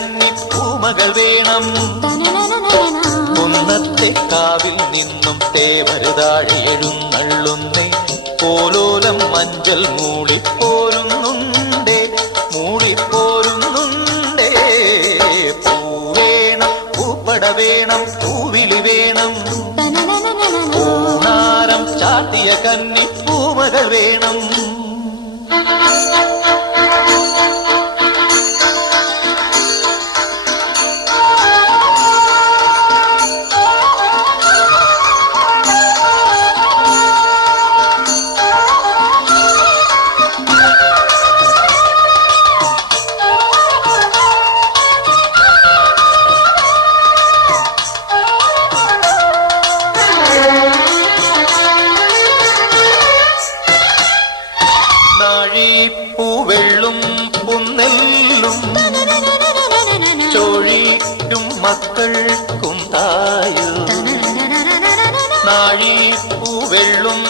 കന്നി പൂമകൾ വേണം. കുന്നത്തെ കാവിൽ നിന്നും തേവരുതാഴെ എഴുന്നള്ളുന്നേ. പോലോലം മഞ്ചൽ മൂളിപ്പോരുന്നുണ്ടേ, മൂളിപ്പോരുന്നുണ്ടേ. പൂവേണം, പൂപ്പട വേണം, പൂവിളി വേണം. പൂനാരം ചാട്ടിയ കന്നി പൂമകൾ വേണം. നാഴിപ്പൂവെള്ളും പുന്നെല്ലും ചോഴിക്കും മക്കൾക്കും തായു. നാഴിപ്പൂവെള്ളും